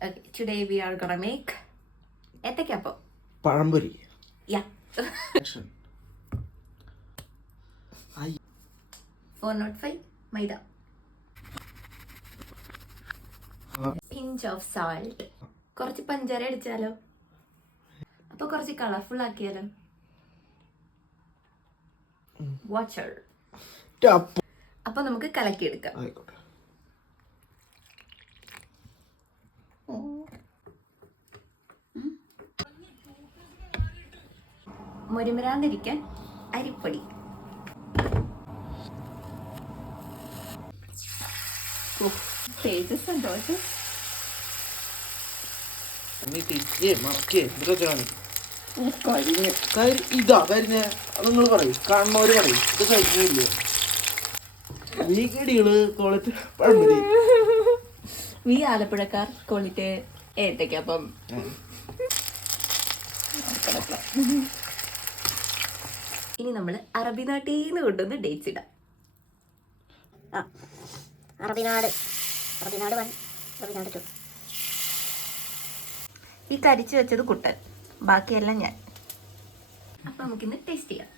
Okay, today we are gonna make ethakkappam. Pazhampori. Yeah. 405 maida. Pinch of salt. കുറച്ച് പഞ്ചാര അടിച്ചാലോ? അപ്പൊ കുറച്ച് colourful ആക്കിയാലോ? Water. അപ്പൊ നമുക്ക് കലക്കിയെടുക്കാം. മുരിമുരാന്നിരിക്കാൻ അരിപ്പൊടി. സന്തോഷം. ഇതാ കരിഞ്ഞ നിങ്ങൾ പറയും, കാണുന്നവര് പറയും ഇത് കരിഞ്ഞില്ല. നീ കടികള് കോളേജ് പഴംപൊരി. നീ ആലപ്പുഴക്കാർ കോളിറ്റ് ഏത്തയ്ക്കപ്പം. ഇനി നമ്മൾ അറബി നാട്ടിൽ നിന്ന് കൊണ്ടുവന്ന് ഡേറ്റ്സ് ഇടാം. അറബിനാട് 1, അറബിനാട് 2. ഈ കരിച്ചു വെച്ചത് കുട്ടൻ, ബാക്കിയെല്ലാം ഞാൻ. അപ്പൊ നമുക്കിന്ന് ടേസ്റ്റ് ചെയ്യാം.